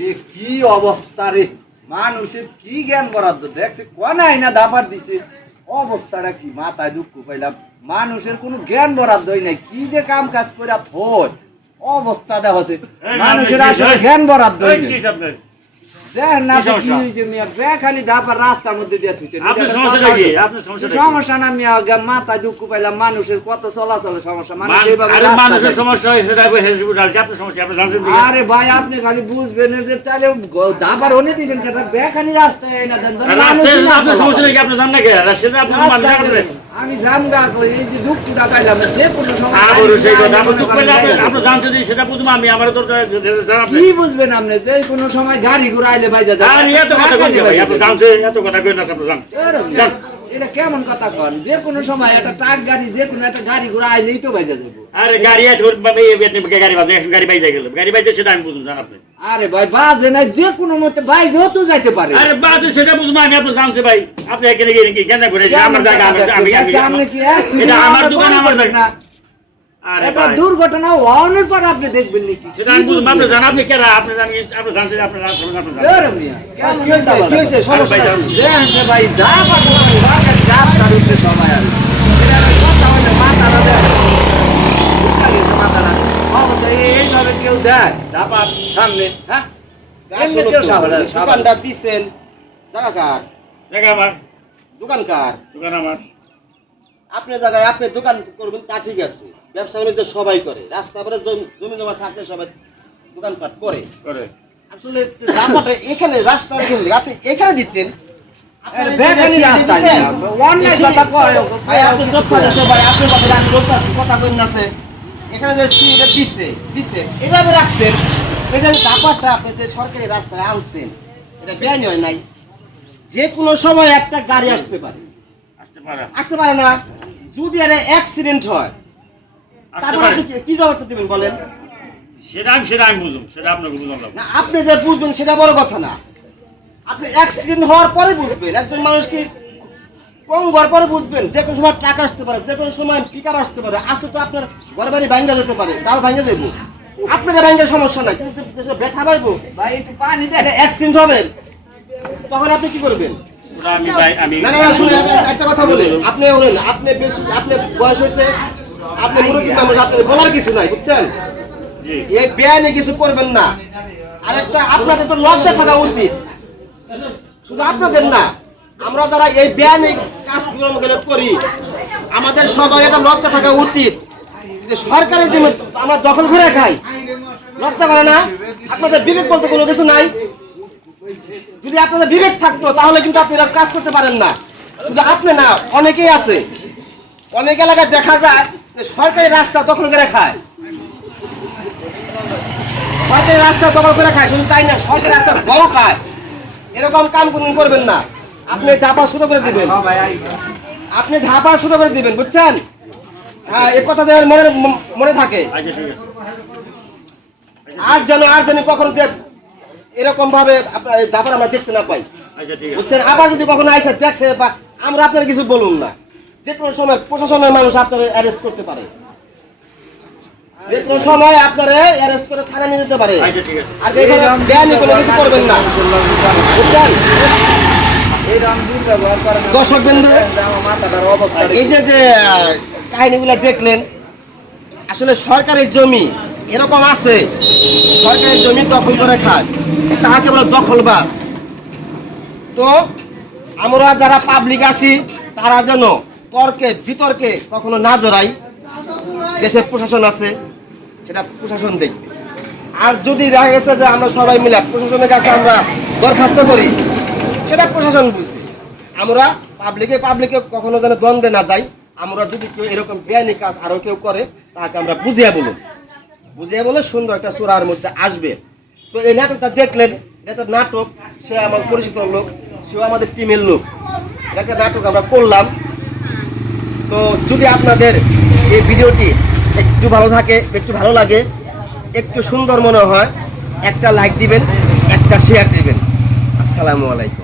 রে কি অবস্থা রে? মানুষের কি জ্ঞান বরাদ্দ? দেখছে কনাই না দাবার দিছে। অবস্থাটা কি? মাথায় দুঃখ পাইলাম। মানুষের কোনো জ্ঞান বরাদ্দই নাই। কি যে কাম কাজ করে থই? অবস্থা দেখছে মানুষের আসলে জ্ঞান বরাদ্দই নেই। মানুষের কত চলাচলের সমস্যা? মান- মানুষের। সমস্যা সেটা? আরে ভাই আপনি খালি বুঝবেন তাহলে দাবার হনে দিয়েছেন রাস্তায় না রাস্তায় আপনার। সমস্যা নাকি? আপনি জান না কে আপনি আমি জামগা করি এই যে দুঃখটা পাইলাম না, যে কোনো সময় আবার সেই কথা আপনি মনে দুঃখ করেন পেলে আপনি জায়গা আপনি দেবো। জানছেন যে সেটা বুঝব আমি আমার দরকার জানান আপনি কি বুঝবেন আপনি? যে কোনো সময় গাড়ি ঘুরাইলে বাইজা যাবে আর এত কথা কই ভাই আপনি জানছেন এত কথা কই না আপনি জান জান। এটা কেমন কথা কন? যে কোনো সময় একটা ট্রাক গাড়ি যে কোনো একটা গাড়ি ঘুরাইলেই তো বাইজা যাব। আরে গাড়ি আছে ওর মানে এই আপনি গাড়ি বাজে এখন গাড়ি বাইজে গেল গাড়ি বাইজে সেটা আমি বুঝুন জান আপনি আরে ভাই বাজে না যে কোনো মতে বাইজেও তো যাইতে পারে আরে বাজে সেটা বুঝব আমি আপনি জানছে ভাই আপনি এখানে গিয়ে কি গেন্দা করে কেমন আমার জায়গা কথা আমার- আমি দেখছেন? আমি- আপনি কি accident এটা আমার আমাদের দোকান আমার পরিবর্তন জায়গা না? আরে একটা ভাই, দুর্ঘটনা হওয়ানোর পর আপনি দেখবেন নাকি সেটা আমি বুঝব আপনি জান আপনি কেরা আপনি জানি আপনি জানছেন আপনি জানছেন আপনি জানছেন এরে মিয়া, কেমন কি হয়েছে? কি হয়েছে? সমস্যা আরে ভাই, কি? দেখেন যে ভাই যা পাঠাবো, সরকার রাস্তার উপরে সবাই আর। এটা একটা কথা হইলে মাথাটা দেখেন। উল্টা গেছে মাথাটা। অবস্থা এই- এইভাবে কেউ দেয়, ধাপার সামনে, হ্যাঁ? সাবধান, সাবধান। দোকানটা দিচ্ছেন জায়গা কার জায়গা আমার। দোকান কার দোকান আমার। আপনার জায়গায় আপনি দোকান করবেন তা ঠিক আছে। ব্যবসা বাণিজ্য সবাই করে। রাস্তা পরে জমি জমি থাকলে সবাই দোকানপাট করে। করে। আসলে এখানে রাস্তার আপনি এখানে দিচ্ছেন আপনি আপনি কথা কই না আছে এখানে যে সিঁড়িটা দিচ্ছে এভাবে এই যে আপনি যে সরকারি রাস্তায় আনছেন এটা বেআইনি হয় নাই। যে কোনো সময় একটা গাড়ি আসতে পারে। আসতে পারে। না। যদি একটা অ্যাক্সিডেন্ট হয় তারপর আপনি কি- জবাবটা দেবেন বলেন? সেটা আমি সেটা আমি সেটা আপনাকে বুঝলাম না। আপনি যে বুঝবেন সেটা বড় কথা না। আপনি অ্যাক্সিডেন্ট হওয়ার পরে বুঝবেন। একজন মানুষ কি কম ঘর পরে বুঝবেন? যে কোনো সময় টাকা আসতে পারে যে কোনো সময় পিক আসতে পারে। আসতে তো আপনার ঘর বাড়ি ভাঙ্গা যেতে পারে তাও ভাঙ্গা দেবো আপনার ভাঙ্গার সমস্যা নাই কিন্তু যেসব ব্যথা পাইবো ভাই একটু পানি দেন। অ্যাক্সিডেন্ট হবে। তখন আপনি কি করবেন? ওটা আমি না না না, একটা কথা বলি। আপনি বলেন আপনি বেশি আপনি বয়স হয়েছে আপনি মুরব্বী মানুষ আপনি বলার কিছু নাই বুঝছেন? জি। এই বেআইনি কিছু করবেন না। আর একটা আপনাদের তো লজ্জা থাকা উচিত। শুধু আপনাদের না আমরা যারা এই বেআইনি কাজগুলো গেলে করি। আমাদের সবাই এটা লজ্জা থাকা উচিত। যে সরকারি আমরা দখল করে খাই। লজ্জা করে না? আপনাদের বিবেক বলতে কোনো কিছু নাই? যদি আপনাদের বিবেক থাকতো, তাহলে কিন্তু আপনি কাজ করতে পারেন না। শুধু আপনি না, অনেকেই আছে। অনেক এলাকায় দেখা যায় যে সরকারি রাস্তা দখল করে খায়। সরকারি রাস্তা দখল করে খায়, শুধু তাই না, সরকারি রাস্তা বড় খায়। এরকম কাম কোনদিন করবেন না। আপনি ধাপা শুরু করে দিবেন। হ্যাঁ। আপনি ধাপা শুরু করে দিবেন বুঝছেন? হ্যাঁ এই কথা যেন মনে মনে থাকে। আচ্ছা ঠিক আছে। আর যেন আর যেন কখনো দেখ এরকম ভাবে আপনার এই আমরা দেখতে না পাই। আচ্ছা ঠিক আছে। বুঝছেন? আবার যদি কখনো আইসা দেখে বা আমরা আপনার কিছু বলুন না। যে কোনো সময় প্রশাসনের মানুষ আপনার অ্যারেস্ট করতে পারে। যে কোনো সময় আপনারে অ্যারেস্ট করে থানা নিয়ে যেতে পারে। আচ্ছা আর এখানে বেআইনি কোনো কিছু করবেন না। বুঝছেন? দর্শক বিন্দু। এই যে যে কাহিনীগুলো দেখলেন, আসলে সরকারি জমি এরকম আছে। সরকারি জমি দখল করে খায়। তাহাকে বলে দখলবাজ। তো আমরা যারা পাবলিক আছি, তারা যেন তর্কে, বিতর্কে কখনো না জড়াই। দেশের প্রশাসন আছে, সেটা প্রশাসন দেখবে। আর যদি দেখা গেছে যে আমরা সবাই মিলে প্রশাসনের কাছে আমরা দরখাস্ত করি সেটা প্রশাসন বুঝবে। আমরা পাবলিকে পাবলিকে কখনো যেন দ্বন্দ্বে না যাই। আমরা যদি কেউ এরকম বেআইনি কাজ আরও কেউ করে, তাকে আমরা বুঝিয়ে বলুন। বুঝিয়ে বলে সুন্দর একটা সুরার মধ্যে আসবে। তো এই নাটকটা দেখলেন, এটা নাটক, সে আমার পরিচিত লোক, সেও আমাদের টিমের লোক। একটা নাটক আমরা করলাম। তো যদি আপনাদের এই ভিডিওটি একটু ভালো থাকে, একটু ভালো লাগে, একটু সুন্দর মনে হয়, একটা লাইক দিবেন, একটা শেয়ার দিবেন। আসসালামু আলাইকুম।